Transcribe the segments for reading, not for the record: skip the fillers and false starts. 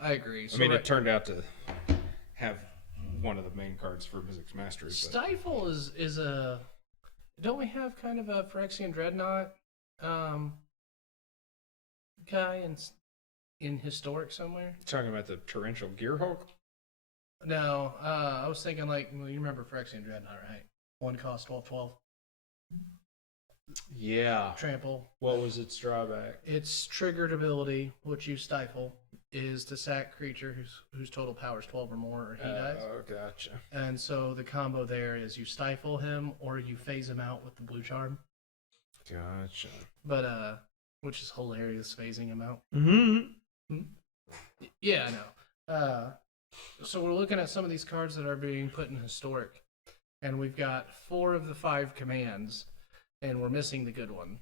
I agree. So it turned out to have one of the main cards for Mizzix Mastery. Stifle is a... Don't we have kind of a Phyrexian Dreadnought guy in Historic somewhere? Talking about the Torrential Gearhulk? No, I was thinking you remember Phyrexian Dreadnought, right? One cost 12/12. Yeah. Trample. What was its drawback? Its triggered ability, which you stifle, is to sack creature whose total power is 12 or more, or he dies. Oh, gotcha. And so the combo there is you stifle him, or you phase him out with the blue charm. Gotcha. But which is hilarious, phasing him out. Mm-hmm. Yeah, I know. So we're looking at some of these cards that are being put in Historic, and we've got 4 of the 5 commands, and we're missing the good one.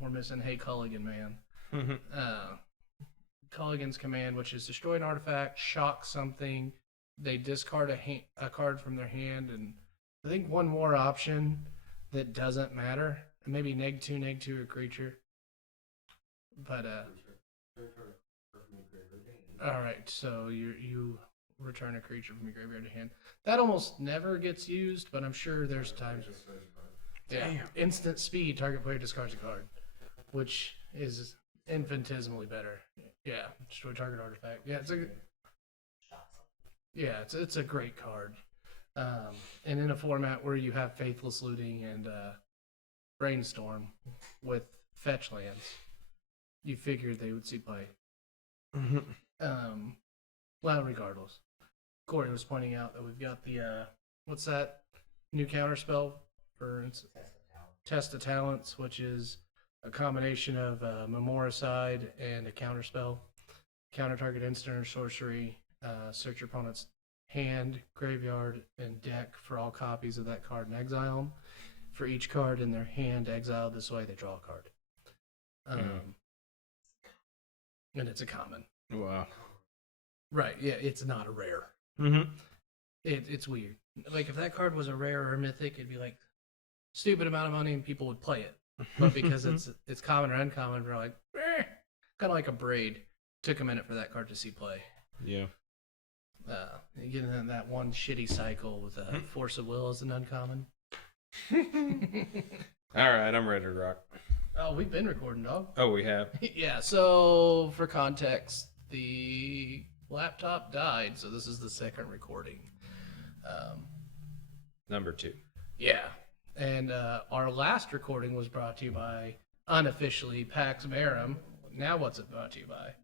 We're missing Hey Culligan Man. Mm-hmm. Culligan's command, which is destroy an artifact, shock something, they discard a card from their hand, and I think one more option that doesn't matter, maybe -2 a creature. But all right, so you return a creature from your graveyard to hand. That almost never gets used, but I'm sure there's times. Yeah, instant speed. Target player discards a card, which is infinitesimally better. Yeah, destroy target artifact. Yeah, it's a great card. And in a format where you have Faithless Looting and Brainstorm with fetch lands, you figured they would see play. Well, regardless, Corey was pointing out that we've got the what's that new counter spell for Test of Talents, which is a combination of Memoricide and a counter spell. Counter target instant or sorcery. Search your opponent's hand, graveyard, and deck for all copies of that card and exile them. For each card in their hand exiled this way, they draw a card. And it's a common. Wow. Right, yeah, it's not a rare. Mm-hmm. It's weird. Like, if that card was a rare or a mythic, it'd be like stupid amount of money and people would play it. But because it's common or uncommon, we're like, kind of like a Braid. Took a minute for that card to see play. Yeah. Getting in that one shitty cycle with Force of Will as an uncommon. All right, I'm ready to rock. Oh, we've been recording, dog. Oh, we have? Yeah, so for context, the laptop died, so this is the second recording. Number 2. Yeah, and our last recording was brought to you by, unofficially, Pax Verum. Now what's it brought to you by?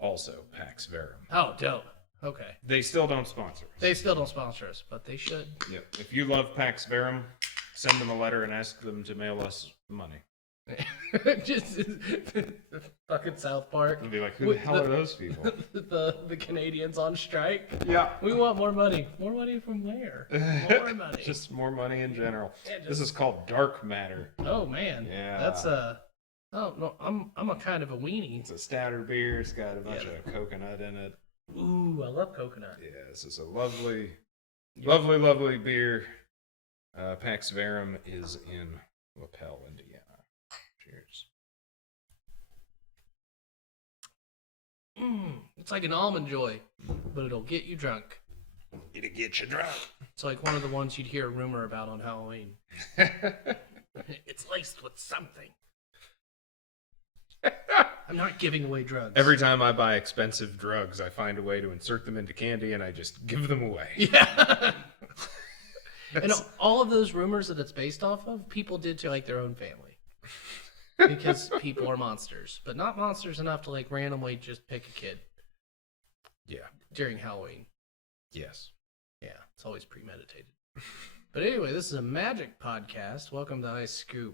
Also, Pax Verum. Oh, dope. Okay. They still don't sponsor us. They still don't sponsor us, but they should. Yep. If you love Pax Verum, send them a letter and ask them to mail us money. Just fucking South Park. And be like, who the hell are those people? The Canadians on strike. Yeah. We want more money. More money from where? More money. Just more money in general. Yeah, This is called Dark Matter. Oh man. Yeah. That's oh no, I'm a kind of a weenie. It's a stouter beer. It's got a bunch of coconut in it. Ooh, I love coconut. Yeah, this is a lovely, lovely beer. Pax Verum is in Lapel, Indiana. Cheers. It's like an Almond Joy, but it'll get you drunk. It'll get you drunk. It's like one of the ones you'd hear a rumor about on Halloween. It's laced with something. I'm not giving away drugs. Every time I buy expensive drugs, I find a way to insert them into candy and I just give them away. Yeah. And all of those rumors that it's based off of, people did to like their own family. Because people are monsters, but not monsters enough to like randomly just pick a kid. Yeah. During Halloween. Yes. Yeah, it's always premeditated. But anyway, this is a Magic podcast. Welcome to iScoop.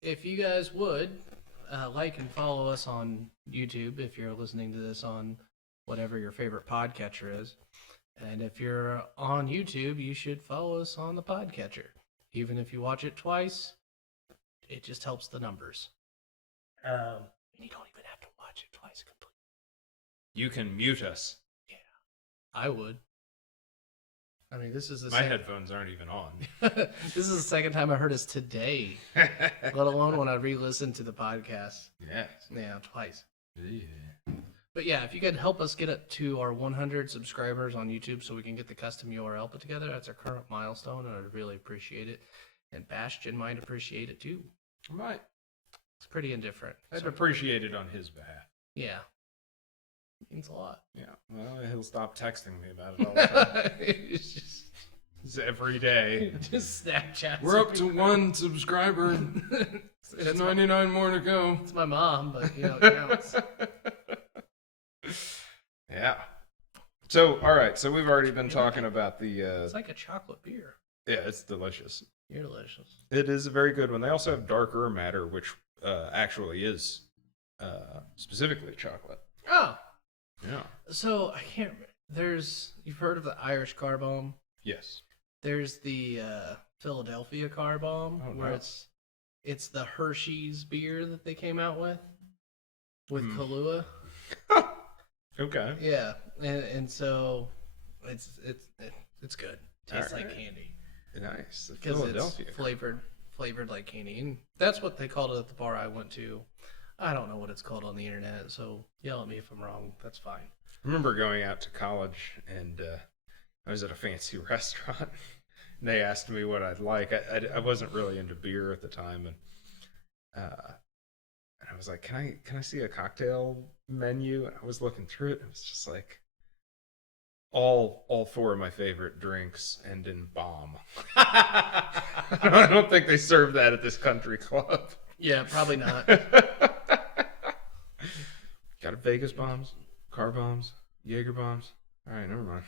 If you guys would like and follow us on YouTube, if you're listening to this on whatever your favorite podcatcher is, and if you're on YouTube, you should follow us on the podcatcher. Even if you watch it twice, it just helps the numbers. And you don't even have to watch it twice completely. You can mute us. Yeah, I would. I mean, this is the My headphones aren't even on. This is the second time I heard us today, let alone when I re-listened to the podcast. Yes. Yeah, twice. Yeah. But yeah, if you could help us get it to our 100 subscribers on YouTube so we can get the custom URL put together, that's our current milestone, and I'd really appreciate it. And Bastion might appreciate it too. I might. It's pretty indifferent. I'd appreciate it on his behalf. Yeah. Means a lot. Yeah. Well, he'll stop texting me about it all the time. It's every day. Just Snapchat. We're up to 1 subscriber. There's 99 more to go. It's my mom, but it counts. Yeah. So, all right. So we've already been talking about the. It's like a chocolate beer. Yeah, it's delicious. You're delicious. It is a very good one. They also have darker matter, which actually is specifically chocolate. Oh. Yeah. So I can't. You've heard of the Irish car bomb? Yes. There's the Philadelphia car bomb, where it's the Hershey's beer that they came out with Kahlua. Okay. Yeah, and so it's good. Tastes like candy. Nice. Because Philadelphia. it's flavored like candy, and that's what they called it at the bar I went to. I don't know what it's called on the internet, so yell at me if I'm wrong. That's fine. I remember going out to college, and I was at a fancy restaurant, and they asked me what I'd like. I wasn't really into beer at the time, and I was like, "Can I see a cocktail menu?" And I was looking through it, and it was just like all 4 of my favorite drinks end in bomb. I don't think they serve that at this country club. Yeah, probably not. Got a Vegas bombs, car bombs, Jaeger bombs. All right, never mind.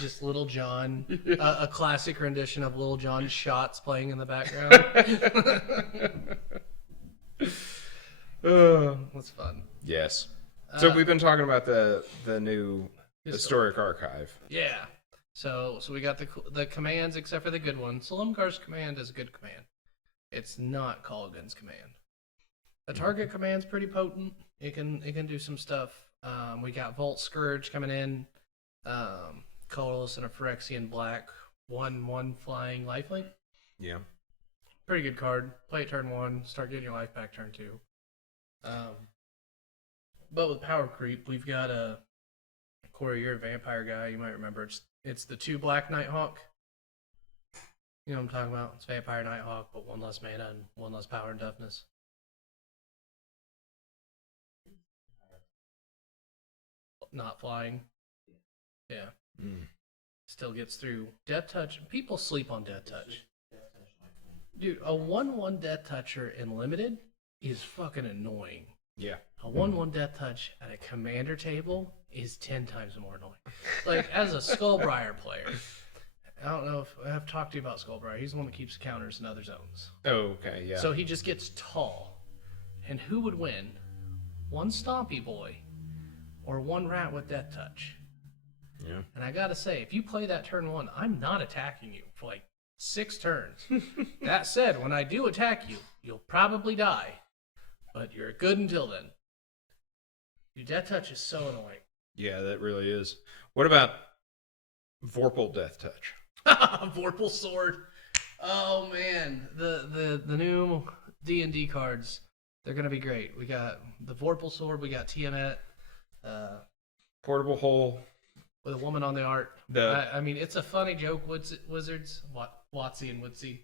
Just Little John, a classic rendition of Little John's shots playing in the background. That's fun. Yes. So we've been talking about the new Historic Archive. Yeah. So we got the commands except for the good one. Salimgar's command is a good command. It's not Colgan's command. The target command's pretty potent. It can do some stuff. We got Volt Scourge coming in. Colorless and a Phyrexian black. 1/1 flying lifelink. Yeah. Pretty good card. Play it turn 1. Start getting your life back turn 2. But with power creep, we've got Corey, you're a vampire guy. You might remember it's the 2 black Nighthawk. You know what I'm talking about? It's Vampire Nighthawk, but 1 less mana and 1 less power and toughness. Not flying. Yeah. Still gets through. Death Touch. People sleep on Death Touch. Dude, a 1/1 Death Toucher in Limited is fucking annoying. Yeah. A 1/1 Death Touch at a commander table is 10 times more annoying. Like, as a Skullbriar player, I don't know if I've talked to you about Skullbriar. He's the one that keeps counters in other zones. Oh, okay, yeah. So he just gets tall. And who would win? 1 Stompy Boy or 1 Rat with Death Touch? Yeah. And I gotta say, if you play that turn 1, I'm not attacking you for like 6 turns. That said, when I do attack you, you'll probably die. But you're good until then. Your Death Touch is so annoying. Yeah, that really is. What about Vorpal Death Touch? Vorpal Sword. Oh man, the new D&D cards, they're gonna be great. We got the Vorpal Sword, we got Tiamat, Portable Hole. with a woman on the art. I mean, it's a funny joke, Wizards. Watsy and Woodsy.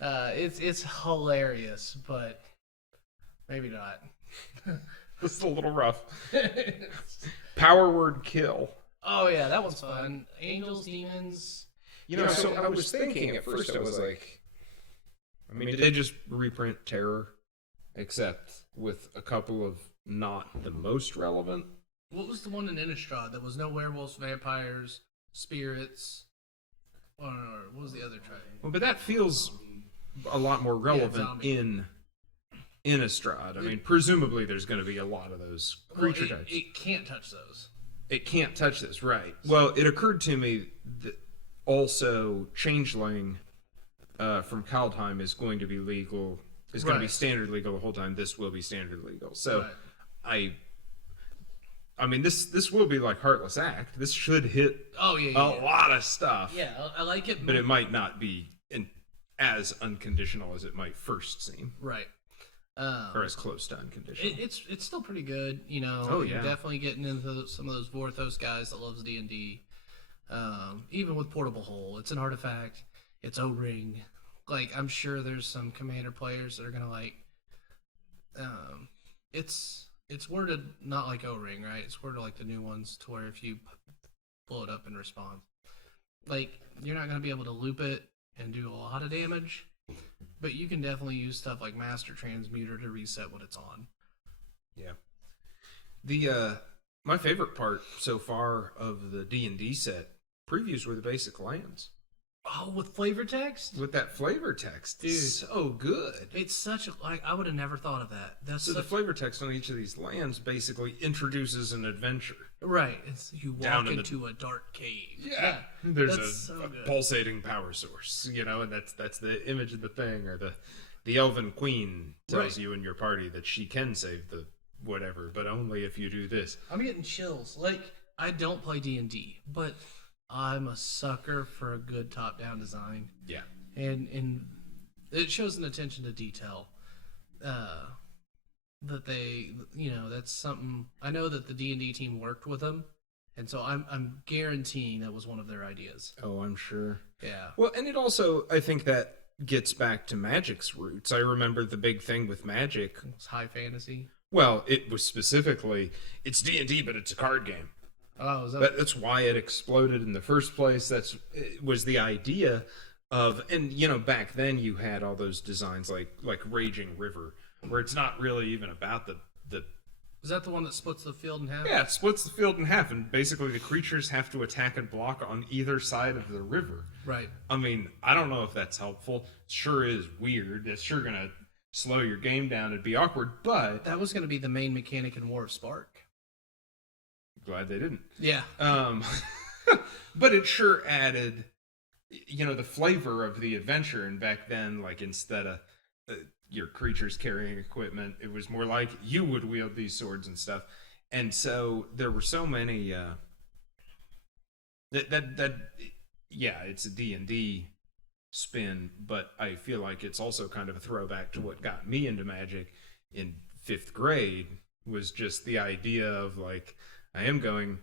It's hilarious, but maybe not. This is a little rough. Power Word Kill. Oh yeah, that one's fun. Angels, Demons. You know, so I was thinking at first, I was like, I mean, did they just reprint Terror, except with a couple of not the most relevant? What was the one in Innistrad that was no werewolves, vampires, spirits? Or what was the other tribe? Well, but that feels a lot more relevant in Innistrad. I mean, presumably there's going to be a lot of those creature types. It can't touch those. It can't touch this, right? Well, it occurred to me that also Changeling from Kaldheim is going to be legal. Is going to be standard legal the whole time. This will be standard legal. So, I mean, this will be like Heartless Act. This should hit a lot of stuff. Yeah, I like it. But it might not be as unconditional as it might first seem. Right. or as close to unconditional. It's still pretty good, you know. Oh, You're yeah. definitely getting into some of those Vorthos guys that loves D&D. Even with Portable Hole, it's an artifact. It's O-ring. Like, I'm sure there's some Commander players that are gonna like. It's worded not like O-ring, right? It's worded like the new ones, to where if you blow it up in response, like, you're not gonna be able to loop it and do a lot of damage, but you can definitely use stuff like Master Transmuter to reset what it's on. Yeah. The my favorite part so far of the D&D set previews were the basic lands. Oh, with flavor text? With that flavor text. Dude. So good. It's such a, like, I would have never thought of that. That's So the such, flavor text on each of these lands basically introduces an adventure. right. It's, you Down walk in into a dark cave. There's That's a so good. pulsating power source, you know, and that's the image of the thing, or the elven queen tells Right. you and your party that she can save the whatever, but only if you do this. I'm getting chills. Like, I don't play D&D, but I'm a sucker for a good top-down design. Yeah. And it shows an attention to detail. That they, you know, that's something. I know that the D&D team worked with them, and so I'm guaranteeing that was one of their ideas. Oh, I'm sure. Yeah. Well, and it also, I think that gets back to Magic's roots. I remember the big thing with Magic. It's high fantasy. Well, it was specifically, it's D&D, but it's a card game. Oh, is that? That's why it exploded in the first place. It was the idea of, and you know, back then you had all those designs like Raging River, where it's not really even about the Is that the one that splits the field in half? yeah, it splits the field in half, and basically the creatures have to attack and block on either side of the river. Right. I mean, I don't know if that's helpful. It sure is weird. It's sure gonna slow your game down and be awkward, but That was going to be the main mechanic in War of Spark. glad they didn't. Yeah. But it sure added, you know, the flavor of the adventure. And back then, like, instead of your creatures carrying equipment, it was more like you would wield these swords and stuff. And so there were so many yeah, it's a D&D spin, but I feel like it's also kind of a throwback to what got me into Magic in 5th grade, was just the idea of, like, I am going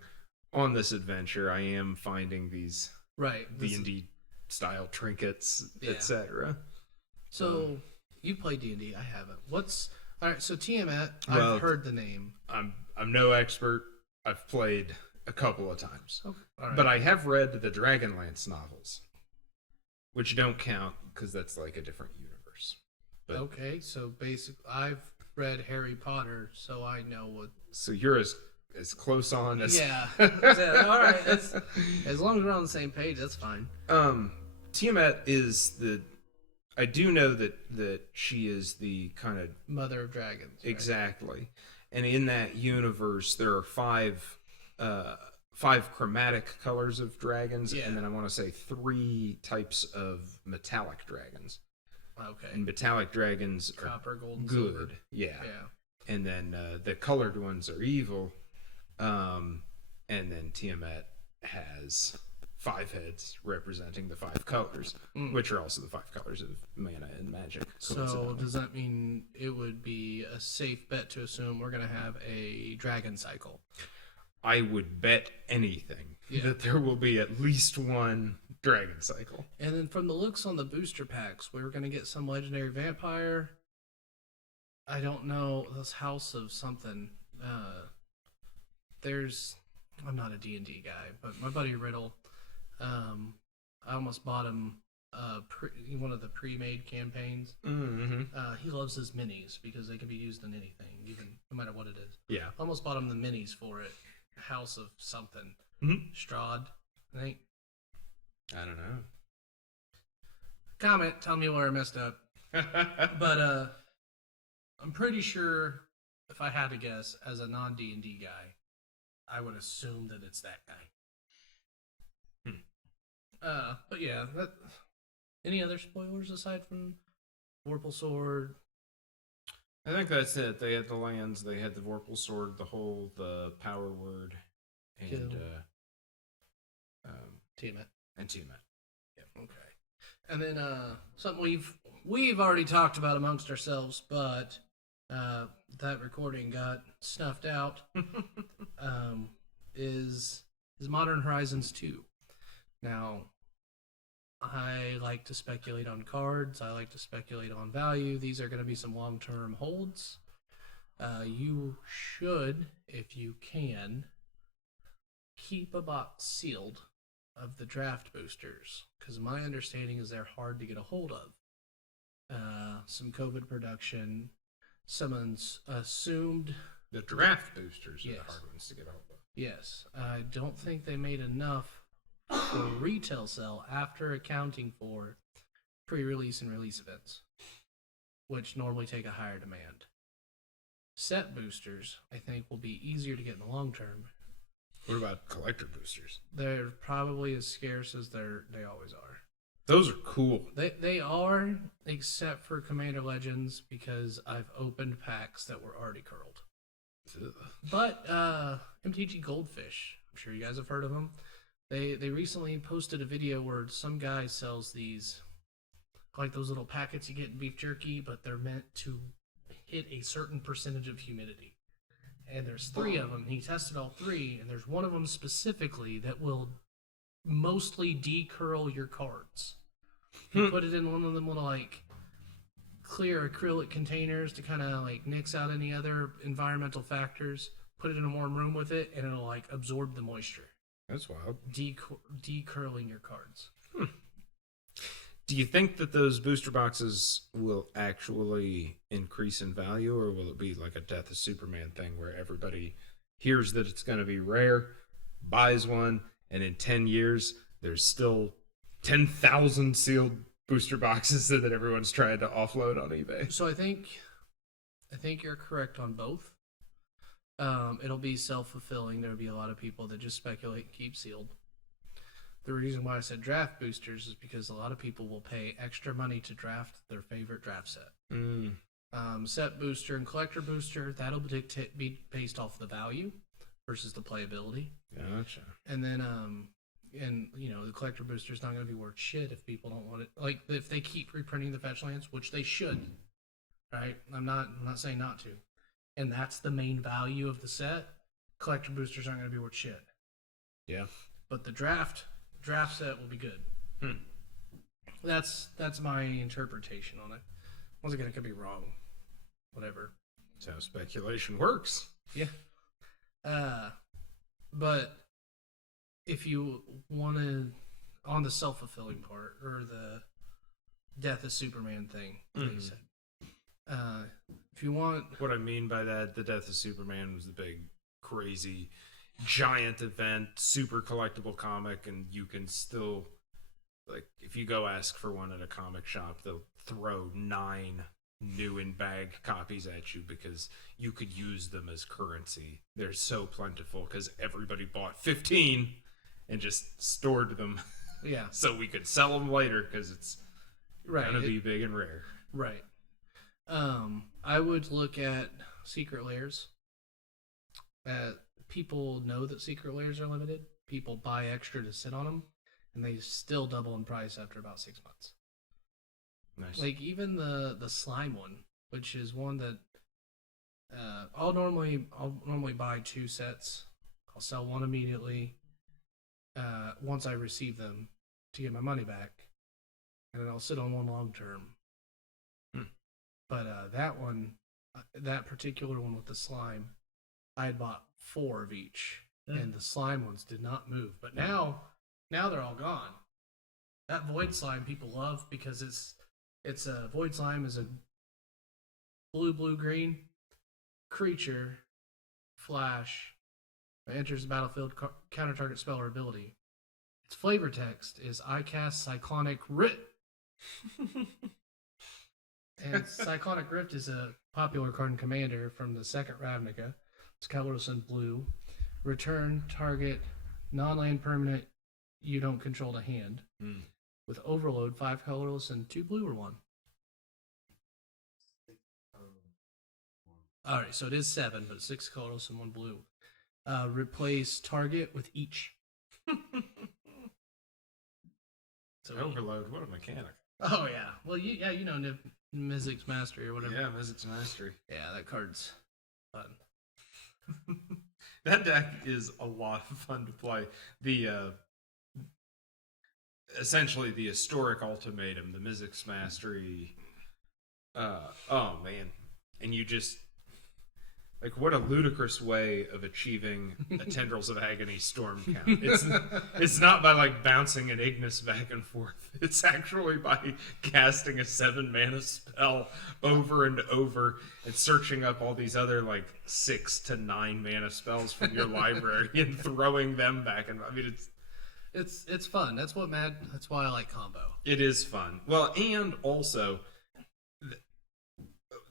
on this adventure, I am finding these Right. D&D style trinkets, Yeah. etc. So you play D&D? I haven't. What's all right? So Tiamat, Well, I've heard the name. I'm no expert. I've played a couple of times. Okay. All right. But I have read the Dragonlance novels, which don't count because that's like a different universe. But okay. So I've read Harry Potter, so I know what. so you're as close on as Yeah. All right. As long as we're on the same page, that's fine. Tiamat is the. I do know that she is the kind of Mother of Dragons. Right? exactly, and in that universe there are five chromatic colors of dragons, Yeah. and then I want to say 3 types of metallic dragons. Okay. And metallic dragons are Copper, gold, and good, silver. yeah. Yeah. And then the colored ones are evil, and then Tiamat has 5 heads representing the 5 colors, which are also the 5 colors of mana and magic. So coincidentally. does that mean it would be a safe bet to assume we're going to have a dragon cycle? I would bet anything Yeah. that there will be at least one dragon cycle. And then from the looks on the booster packs, we were going to get some legendary vampire. I don't know, this house of something. I'm not a D&D guy, but my buddy Riddle, I almost bought him one of the pre-made campaigns. Mm-hmm. He loves his minis because they can be used in anything, even no matter what it is. Yeah. I almost bought him the minis for it. House of something. Mhm. Strahd, I think. I don't know. Comment, tell me where I messed up. But I'm pretty sure, if I had to guess, as a non-D&D guy, I would assume that it's that guy. But yeah, any other spoilers aside from Vorpal Sword? I think that's it. They had the lands, they had the Vorpal Sword, the Power Word, and Kill. Tiamat. Tiamat. Okay. And then something we've already talked about amongst ourselves, but that recording got snuffed out, is Modern Horizons 2. Now, I like to speculate on cards. I like to speculate on value. These are going to be some long-term holds. You should, if you can, keep a box sealed of the draft boosters, because my understanding is they're hard to get a hold of. Some COVID production, someone's assumed... The draft boosters are yes. the hard ones to get hold of. Yes, I don't think they made enough for retail sale after accounting for pre-release and release events, which normally take a higher demand. Set boosters, I think, will be easier to get in the long term. What about collector boosters? They're probably as scarce as they always are. Those are cool. They are, except for Commander Legends, because I've opened packs that were already curled. Ugh. But MTG Goldfish, I'm sure you guys have heard of them. They recently posted a video where some guy sells these, like those little packets you get in beef jerky, but they're meant to hit a certain percentage of humidity. And there's 3 of them. He tested all 3, and there's one of them specifically that will mostly decurl your cards. He put it in one of them little, like, clear acrylic containers to kind of, like, nix out any other environmental factors. Put it in a warm room with it, and it'll, like, absorb the moisture. That's wild. Decurling your cards. Do you think that those booster boxes will actually increase in value, or will it be like a Death of Superman thing where everybody hears that it's going to be rare, buys one, and in 10 years, there's still 10,000 sealed booster boxes that everyone's trying to offload on eBay? So I think you're correct on both. It'll be self-fulfilling. There'll be a lot of people that just speculate and keep sealed. The reason why I said draft boosters is because a lot of people will pay extra money to draft their favorite draft set. Set booster and collector booster, that'll be based off the value versus the playability. Gotcha. And then, the collector booster is not going to be worth shit if people don't want it. Like, if they keep reprinting the fetch lands, which they should, right? I'm not saying not to. And that's the main value of the set. Collector boosters aren't going to be worth shit. Yeah. But the draft set will be good. That's my interpretation on it. Once again, it could be wrong. Whatever. That's how speculation works. Yeah. But if you want to, on the self-fulfilling part, or the Death of Superman thing, that you said, if you want... What I mean by that, the Death of Superman was the big, crazy, giant event, super collectible comic, and you can still, like, if you go ask for one at a comic shop, they'll throw 9 new in bag copies at you because you could use them as currency. They're so plentiful because everybody bought 15 and just stored them. Yeah. So we could sell them later because it's right. gonna be big and rare. Right. I would look at secret layers. People know that secret layers are limited. People buy extra to sit on them, and they still double in price after about 6 months. Nice. Like, even the slime one, which is one that I'll normally buy 2 sets. I'll sell one immediately once I receive them to get my money back, and then I'll sit on one long term. But that particular one with the slime, I had bought 4 of each, and the slime ones did not move. But now they're all gone. That void slime people love because it's a void slime is a blue green creature flash that enters the battlefield, counter target spell or ability. Its flavor text is I cast Cyclonic Rift. And Cyclonic Rift is a popular card in Commander from the second Ravnica. It's colorless and blue. Return target non-land permanent you don't control to hand. With Overload, 5 colorless and 2 blue or 1. Alright, so it is 7, but 6 colorless and 1 blue. Replace target with each. So Overload, what a mechanic. Oh yeah. Well, you know Mizzix Mastery or whatever. Yeah, Mizzix Mastery. Yeah, that card's fun. That deck is a lot of fun to play. The essentially the Historic Ultimatum, the Mizzix Mastery. Oh man, and you just like what a ludicrous way of achieving a Tendrils of Agony storm count. It's not by like bouncing an Ignis back and forth. It's actually by casting a 7-mana spell over and over and searching up all these other like 6 to 9 mana spells from your library and throwing them back. And I mean, it's fun. That's why I like combo. it is fun. Well, and also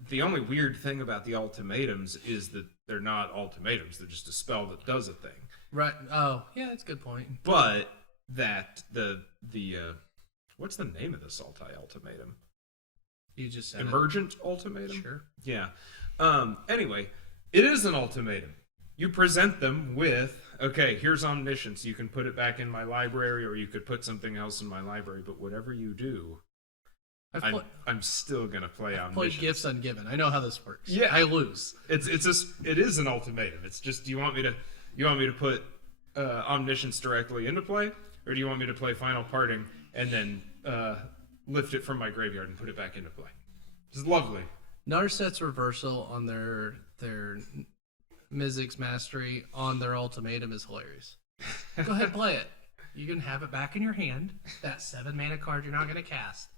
the only weird thing about the ultimatums is that they're not ultimatums. They're just a spell that does a thing. Right. Oh, yeah, that's a good point. But that the what's the name of this ulti-ultimatum? You just said Emergent ultimatum? Sure. Yeah. Anyway, it is an ultimatum. You present them with, okay, here's Omniscience. You can put it back in my library, or you could put something else in my library, but whatever you do, I'm still gonna play Omniscience. Play gifts ungiven. I know how this works. Yeah, I lose. It is an ultimatum. It's just, do you want me to put Omniscience directly into play, or do you want me to play Final Parting and then lift it from my graveyard and put it back into play? It's lovely. Narset's reversal on their Mizzix Mastery on their ultimatum is hilarious. Go ahead, play it. You can have it back in your hand. That 7-mana card you're not going to cast.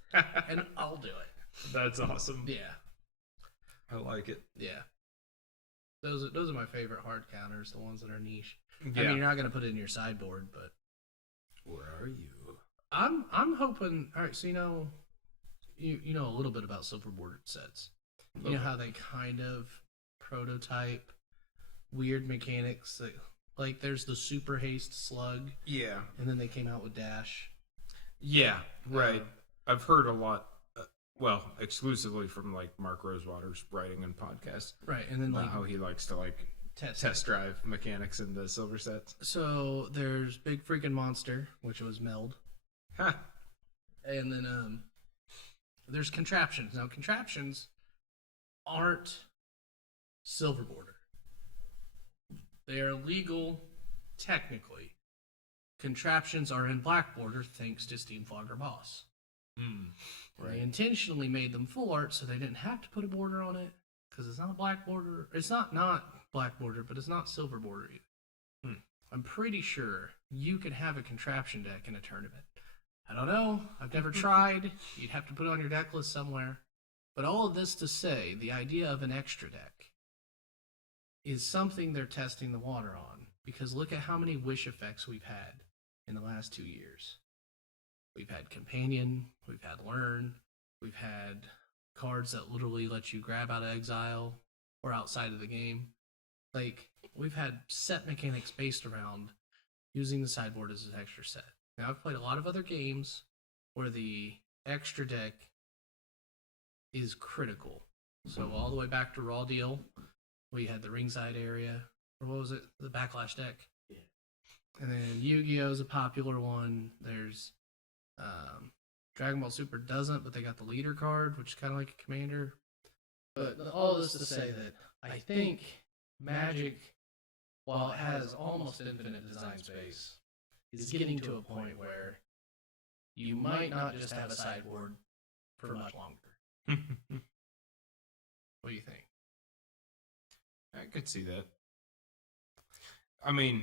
And I'll do it. That's awesome. Yeah. I like it. Yeah. Those are my favorite hard counters, the ones that are niche. Yeah. I mean, you're not going to put it in your sideboard, but Where are you? I'm hoping. All right, so you know a little bit about silver bordered sets. You know how they kind of prototype weird mechanics that, like, there's the super haste slug. Yeah. And then they came out with dash. Yeah. Right. I've heard a lot. Well, exclusively from like Mark Rosewater's writing and podcast. Right, and then like how he likes to like test drive mechanics in the silver sets. So there's Big Freaking Monster, which was Meld. Huh. And then there's Contraptions. Now Contraptions aren't silver border. They are legal technically. Contraptions are in black border thanks to Steamflogger Boss. Right. They intentionally made them full art so they didn't have to put a border on it because it's not black border. It's not black border, but it's not silver border either. I'm pretty sure you can have a contraption deck in a tournament. I don't know. I've never tried. You'd have to put it on your deck list somewhere. But all of this to say, the idea of an extra deck is something they're testing the water on. Because look at how many wish effects we've had in the last 2 years. We've had Companion, we've had Learn, we've had cards that literally let you grab out of exile or outside of the game. Like, we've had set mechanics based around using the sideboard as an extra set. Now, I've played a lot of other games where the extra deck is critical. So all the way back to Raw Deal, we had the ringside area, or what was it? The Backlash deck. Yeah. And then Yu-Gi-Oh! Is a popular one. There's Dragon Ball Super doesn't, but they got the leader card, which is kind of like a commander. But all this to say that I think Magic, while it has almost infinite design space, is getting to a point where you might not just have a sideboard for much longer. What do you think? I could see that. I mean,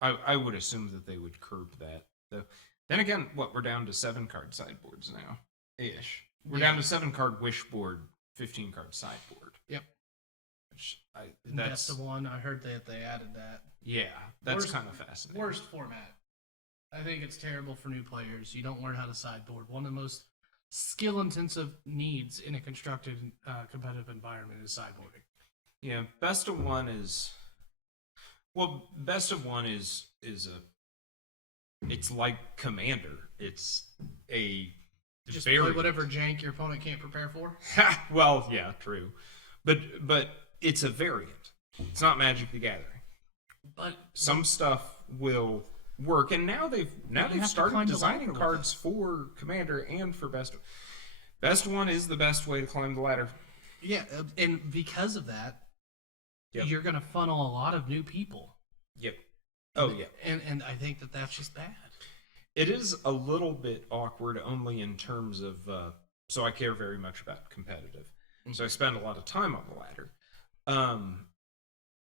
I would assume that they would curb that, though. Then again, we're down to 7-card sideboards now, ish. We're down to 7-card wish board, 15-card sideboard. Yep. Which That's the one. I heard that they added that. Yeah, that's kind of fascinating. Worst format. I think it's terrible for new players. You don't learn how to sideboard. One of the most skill-intensive needs in a constructed competitive environment is sideboarding. Yeah, best of one is... Well, best of one is it's like Commander. It's a just play whatever jank your opponent can't prepare for. Well, yeah, true, but it's a variant. It's not Magic the Gathering. But some stuff will work, and now they've started designing the cards for Commander and for Best. Best one is the best way to climb the ladder. Yeah, and because of that, you're going to funnel a lot of new people. Yep. And I think that's just bad. It is a little bit awkward, only in terms of. So I care very much about competitive, so I spend a lot of time on the ladder.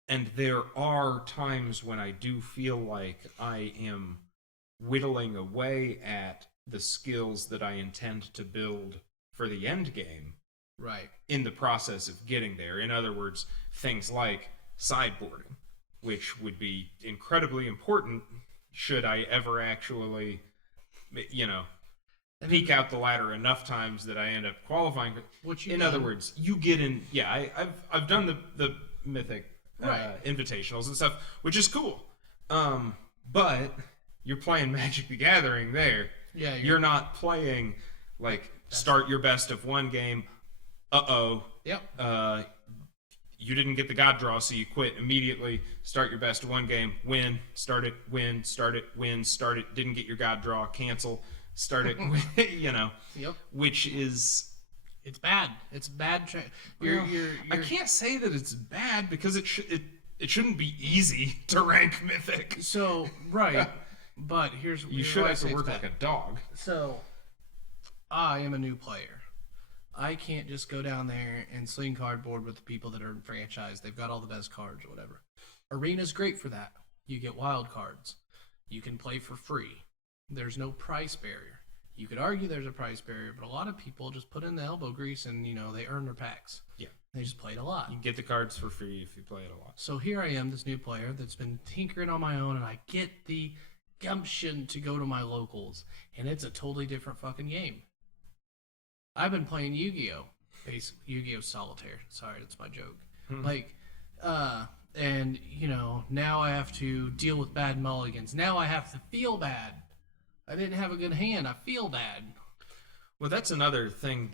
And there are times when I do feel like I am whittling away at the skills that I intend to build for the end game. Right. In the process of getting there. In other words, things like sideboarding, which would be incredibly important should I ever actually, peek out the ladder enough times that I end up qualifying. In other words, you get in. Yeah, I've done the Mythic invitationals and stuff, which is cool. But you're playing Magic the Gathering there. Yeah, you're not playing like start your best of one game. Yep. You didn't get the God draw, so you quit immediately. Start your best of one game. Win. Start it. Win. Start it. Win. Start it. Didn't get your God draw. Cancel. Start it. Yep. Which is. It's bad. It's bad. I can't say that it's bad because it shouldn't be easy to rank Mythic. So right, but you should have to work like a dog. So I am a new player. I can't just go down there and sling cardboard with the people that are in franchise. They've got all the best cards or whatever. Arena's great for that. You get wild cards. You can play for free. There's no price barrier. You could argue there's a price barrier, but a lot of people just put in the elbow grease and, they earn their packs. Yeah. They just play it a lot. You can get the cards for free if you play it a lot. So here I am, this new player that's been tinkering on my own, and I get the gumption to go to my locals, and it's a totally different fucking game. I've been playing Yu-Gi-Oh! Yu-Gi-Oh! Solitaire. Sorry, that's my joke. And, now I have to deal with bad mulligans. Now I have to feel bad. I didn't have a good hand. I feel bad. Well, that's another thing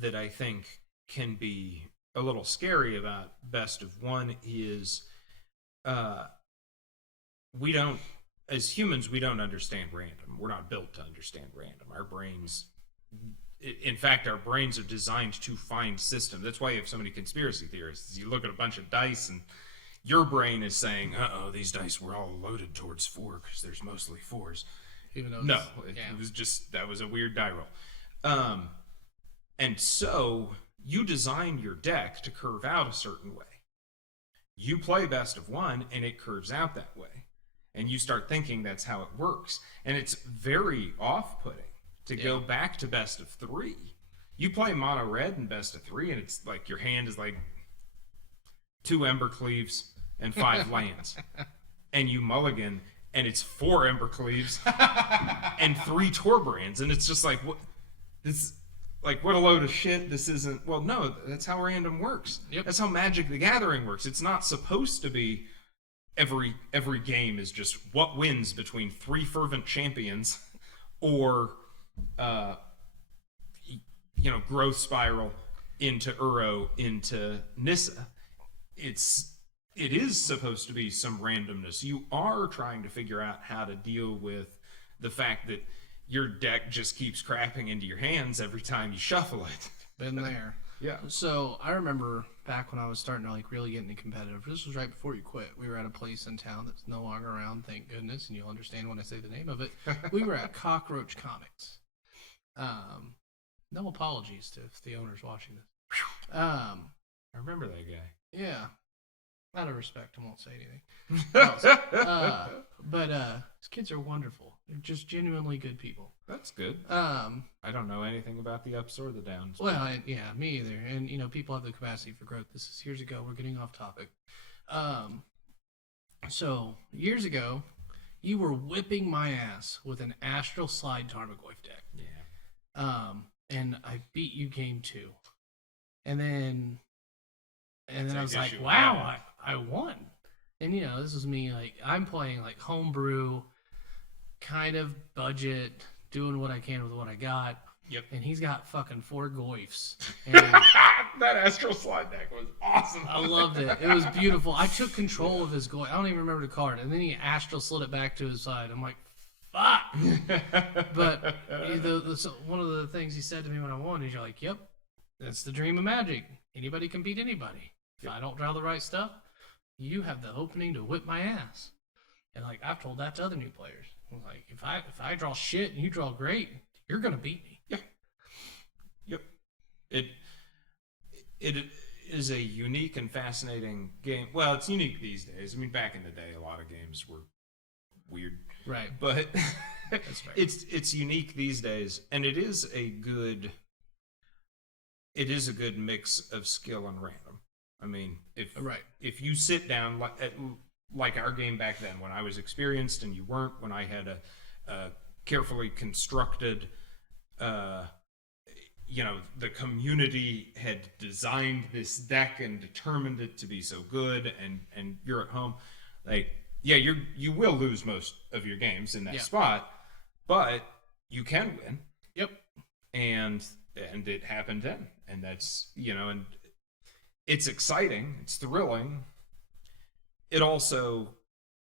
that I think can be a little scary about Best of One is we don't, as humans, we don't understand random. We're not built to understand random. Our brains... In fact, our brains are designed to find systems. That's why you have so many conspiracy theorists. You look at a bunch of dice, and your brain is saying, these dice were all loaded towards 4 because there's mostly 4s. Even though it was just, that was a weird die roll. And so, you design your deck to curve out a certain way. You play Best of One, and it curves out that way. And you start thinking that's how it works. And it's very off-putting. To go back to Best of 3. You play mono red in Best of 3, and it's like your hand is like 2 Embercleaves and 5 lands. And you mulligan, and it's 4 Embercleaves and 3 Torbrands. And it's just like, what a load of shit. This isn't... Well, no, that's how random works. Yep. That's how Magic the Gathering works. It's not supposed to be every game is just what wins between 3 Fervent Champions or... growth spiral into Uro into Nissa. It is supposed to be some randomness. You are trying to figure out how to deal with the fact that your deck just keeps crapping into your hands every time you shuffle it. Been there. Yeah. So I remember back when I was starting to really get into competitive. This was right before you quit. We were at a place in town that's no longer around, thank goodness, and you'll understand when I say the name of it. We were at Cockroach Comics. No apologies to the owners watching this. I remember that guy. Yeah. Out of respect, I won't say anything. But his kids are wonderful. They're just genuinely good people. That's good. I don't know anything about the ups or the downs. Well, me either. And, people have the capacity for growth. This is years ago. We're getting off topic. So, years ago, you were whipping my ass with an Astral Slide Tarmogoyf deck. Yeah. And I beat you game 2. And then I was like, wow, I won. And, this was me, I'm playing, homebrew, kind of budget, doing what I can with what I got. Yep. And he's got fucking 4 Goyfs. And that Astral Slide deck was awesome. I loved it. It was beautiful. I took control of his Goyf. I don't even remember the card. And then he Astral slid it back to his side. I'm like, fuck. But one of the things he said to me when I won is, you're like, yep, that's the dream of Magic. Anybody can beat anybody. If I don't draw the right stuff, you have the opening to whip my ass. And like, I've told that to other new players. I'm like, if I draw shit and you draw great, you're gonna beat me. Yeah. Yep. It is a unique and fascinating game. Well, it's unique these days. I mean, back in the day, a lot of games were weird. Right. But That's fair. it's unique these days, and it is a good mix of skill and random. I mean, if you sit down like our game back then, when I was experienced and you weren't, when I had a carefully constructed, the community had designed this deck and determined it to be so good, and you're at home, like, yeah, you will lose most of your games in that spot, but you can win. Yep. And it happened then, and that's, and it's exciting, it's thrilling. It also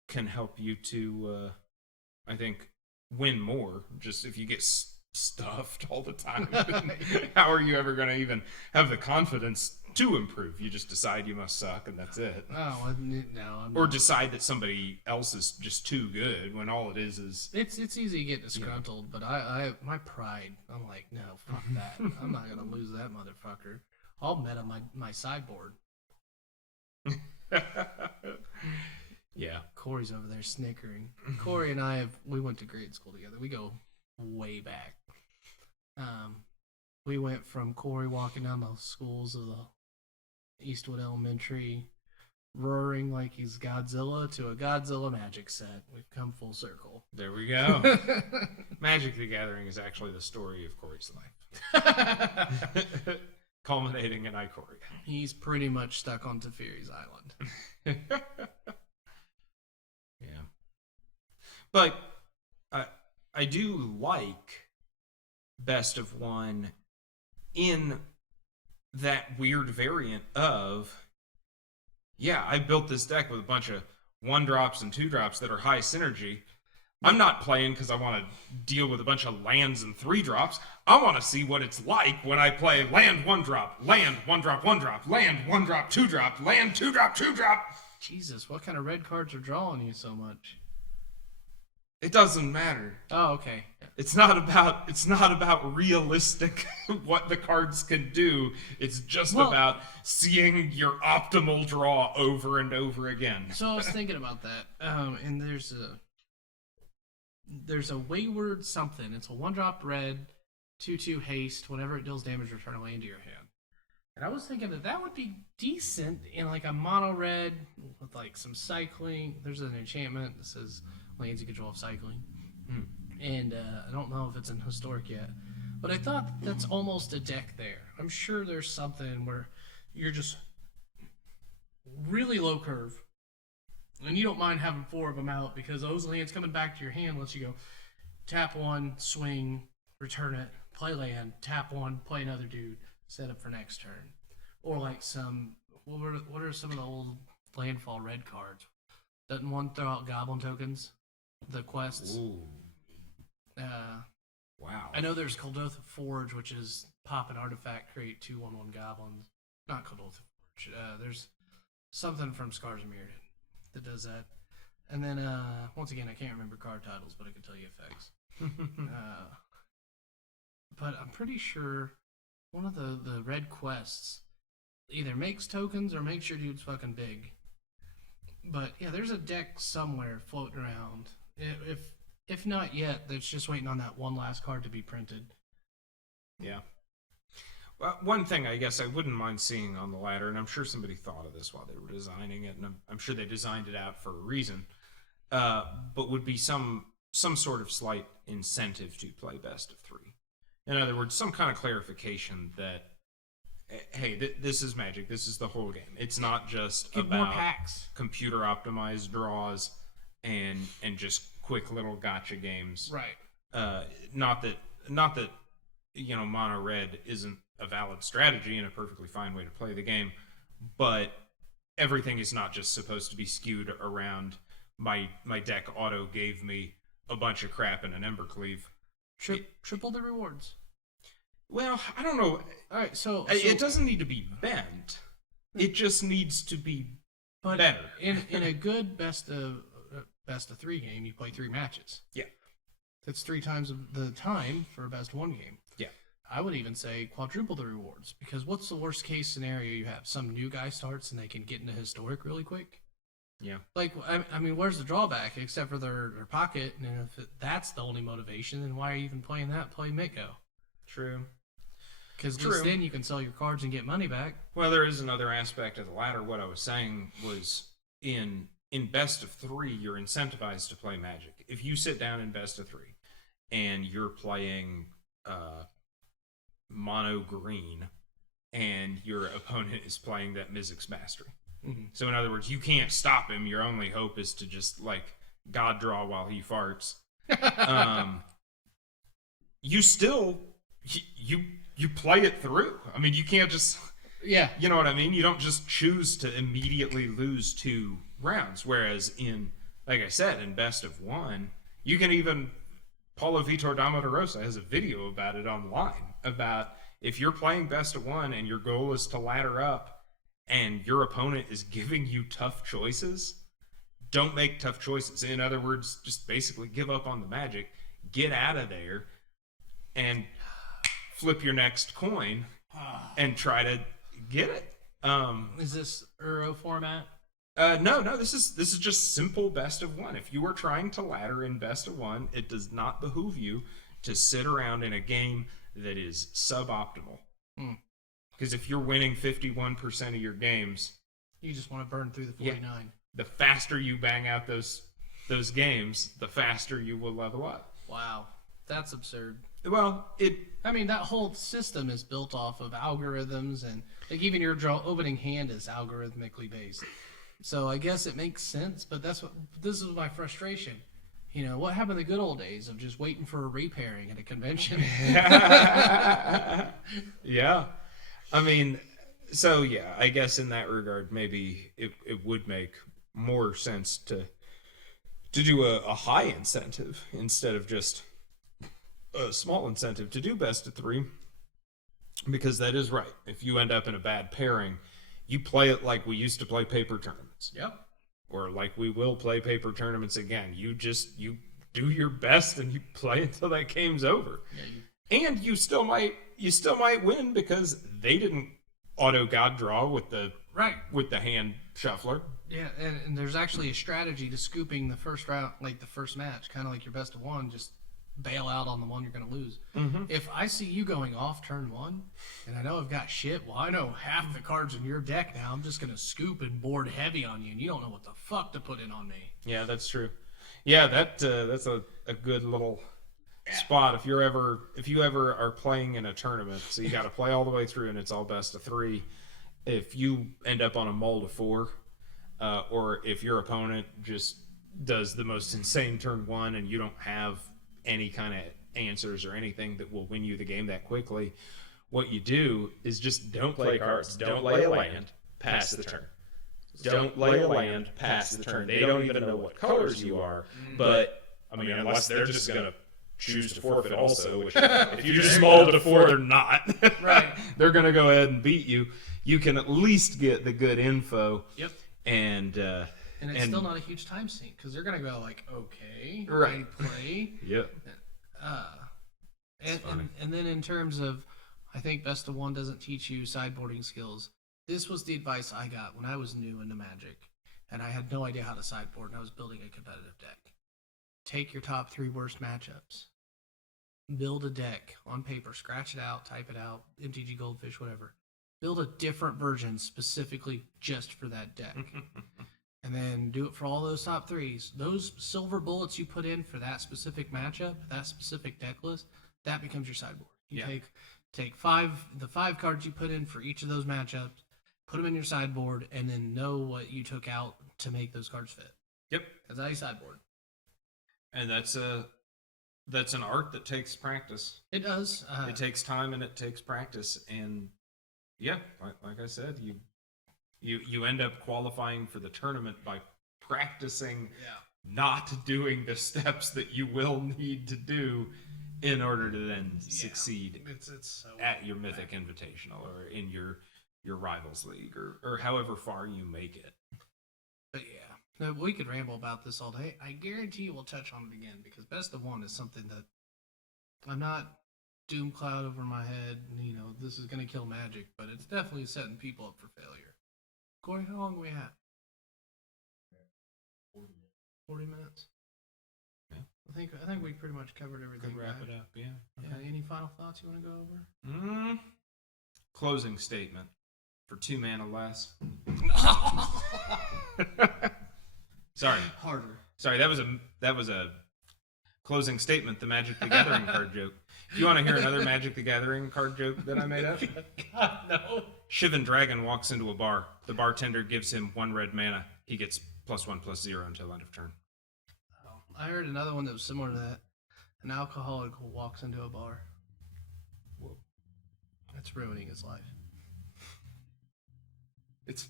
can help you to, I think, win more. Just if you get stuffed all the time, how are you ever going to even have the confidence to improve? You just decide you must suck, and that's it. Oh, no. Or decide that somebody else is just too good when all it is. It's easy to get disgruntled, but I my pride, I'm like, no, fuck that. I'm not going to lose that motherfucker. I'll meta my sideboard. Yeah. Corey's over there snickering. Corey and we went to grade school together. We go way back. We went from Corey walking down the schools of the Eastwood Elementary, roaring like he's Godzilla, to a Godzilla Magic set. We've come full circle. There we go. Magic the Gathering is actually the story of Corey's life. Culminating in Ikoria. He's pretty much stuck on Teferi's Island. Yeah. But I do like Best of One in that weird variant of, I built this deck with a bunch of 1-drops and 2-drops that are high synergy. I'm not playing because I want to deal with a bunch of lands and 3-drops. I want to see what it's like when I play land 1-drop, land 1-drop, 1-drop, land 1-drop, 2-drop, land 2-drop, 2-drop. Jesus, what kind of red cards are drawing you so much? It doesn't matter. Oh, okay. It's not about realistic what the cards can do. It's just about seeing your optimal draw over and over again. So I was thinking about that. And there's a wayward something. It's a 1-drop red, 2/2 haste. Whenever it deals damage, return a land to your hand. And I was thinking that would be decent in like a mono red with like some cycling. There's an enchantment that says lands you control of cycling. And I don't know if it's in Historic yet. But I thought that's almost a deck there. I'm sure there's something where you're just really low curve. And you don't mind having 4 of them out because those lands coming back to your hand lets you go tap 1, swing, return it, play land, tap 1, play another dude, set up for next turn. Or like what are some of the old landfall red cards? Doesn't one throw out goblin tokens? The quests? Ooh. Wow. I know there's Kuldotha Forge, which is pop an artifact, create 2/1/1 goblins. Not Kuldotha Forge. There's something from Scars of Mirrodin that does that. And then, once again, I can't remember card titles, but I can tell you effects. But I'm pretty sure one of the red quests either makes tokens or makes your dudes fucking big. But yeah, there's a deck somewhere floating around. If not yet, that's just waiting on that one last card to be printed. Yeah. Well, one thing I guess I wouldn't mind seeing on the ladder, and I'm sure somebody thought of this while they were designing it, and I'm sure they designed it out for a reason, but would be some sort of slight incentive to play best of 3. In other words, some kind of clarification that, hey, this is Magic. This is the whole game. It's not just Get about more packs. Computer optimized draws and just quick little gotcha games. Right. Not that mono red isn't a valid strategy and a perfectly fine way to play the game, but everything is not just supposed to be skewed around my deck auto gave me a bunch of crap and an Embercleave. Triple the rewards. Well, I don't know. All right, so it doesn't need to be bent. It just needs to be better. In a good best of 3 game, you play 3 matches. Yeah. That's 3 times the time for a best of 1 game. Yeah. I would even say quadruple the rewards, because what's the worst case scenario you have? Some new guy starts and they can get into Historic really quick? Yeah. Like, I mean, where's the drawback except for their pocket? And if that's the only motivation, then why are you even playing that? Play Mitgo. True. Because just then you can sell your cards and get money back. Well, there is another aspect of the latter. What I was saying was in best of 3, you're incentivized to play Magic. If you sit down in best of 3 and you're playing mono green and your opponent is playing that Mizzix Mastery. Mm-hmm. So in other words, you can't stop him. Your only hope is to just God draw while he farts. You still you play it through. I mean, you can't just you know what I mean? You don't just choose to immediately lose 2 rounds. Whereas in, like I said, in best of 1, you can even Paulo Vitor Damarosa has a video about it online about if you're playing best of 1 and your goal is to ladder up and your opponent is giving you tough choices, don't make tough choices. In other words, just basically give up on the Magic, get out of there, and flip your next coin and try to get it. Is this Euro format? No. This is just simple best of 1. If you are trying to ladder in best of 1, it does not behoove you to sit around in a game that is suboptimal. Because if you're winning 51% of your games, you just want to burn through the 49. Yeah, the faster you bang out those games, the faster you will level up. Wow, that's absurd. Well, that whole system is built off of algorithms, and even your opening hand is algorithmically based. So I guess it makes sense, but this is my frustration. What happened to the good old days of just waiting for a repairing at a convention? Yeah. I mean, so yeah, I guess in that regard, maybe it would make more sense to do a high incentive instead of just a small incentive to do best of 3, because that is right. If you end up in a bad pairing, you play it like we used to play paper tournaments. Yep. Or like we will play paper tournaments again. You do your best and you play until that game's over. Yeah, and you still might win because they didn't auto God draw with the hand shuffler. Yeah, and there's actually a strategy to scooping the first round, like the first match, kind of like your best of 1, just bail out on the one you're going to lose. Mm-hmm. If I see you going off turn 1, and I know I've got shit, well, I know half the cards in your deck now. I'm just going to scoop and board heavy on you, and you don't know what the fuck to put in on me. Yeah, that's true. Yeah, that's a good little spot if you ever are playing in a tournament. So you got to play all the way through, and it's all best of 3. If you end up on a mold of 4, or if your opponent just does the most insane turn 1 and you don't have any kind of answers or anything that will win you the game that quickly, what you do is just don't play cards. Don't lay a land past the turn. Don't lay a land past the turn. They don't even know what colors you are, but I mean, unless they're just going to choose to forfeit also, which if you just mold to 4, they're not. Right. They're going to go ahead and beat you. You can at least get the good info. Yep. And it's still not a huge time sink because they're gonna go like, okay, right, I play. Yep. And then in terms of, I think best of 1 doesn't teach you sideboarding skills. This was the advice I got when I was new into Magic, and I had no idea how to sideboard, and I was building a competitive deck. Take your top 3 worst matchups, build a deck on paper, scratch it out, type it out, MTG Goldfish, whatever. Build a different version specifically just for that deck. And then do it for all those top 3s. Those silver bullets you put in for that specific matchup, that specific deck list, that becomes your sideboard. You take the 5 cards you put in for each of those matchups, put them in your sideboard, and then know what you took out to make those cards fit. Yep. That's how you sideboard. And that's That's an art that takes practice. It does. It takes time and it takes practice, and yeah, like I said, you end up qualifying for the tournament by practicing, not doing the steps that you will need to do in order to then succeed it's so at your Mythic Invitational or in your Rivals League or however far you make it. But yeah, no, we could ramble about this all day. I guarantee we'll touch on it again because Best of One is something that I'm not doom cloud over my head. You know, this is going to kill Magic, but it's definitely setting people up for failure. Corey, how long do we have? 40 minutes. Yeah. I think we pretty much covered everything. Could wrap it up, yeah. Okay. Any final thoughts you want to go over? Closing statement for 2 mana less. Sorry. Harder. Sorry, that was a closing statement, the Magic the Gathering card joke. If you want to hear another Magic the Gathering card joke that I made up? God, no. Shivan Dragon walks into a bar. The bartender gives him 1 red mana. He gets +1/+0 until end of turn. Oh, I heard another one that was similar to that. An alcoholic who walks into a bar. Whoa. That's ruining his life. It's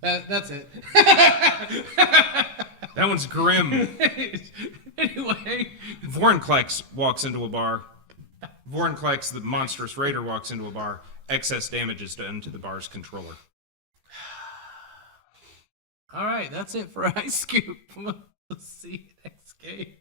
that's it. That one's grim. Anyway, Vorinclex walks into a bar. Vorinclex, the monstrous raider, walks into a bar. Excess damage is done to the bar's controller. All right, that's it for iScoop. We'll see you next game.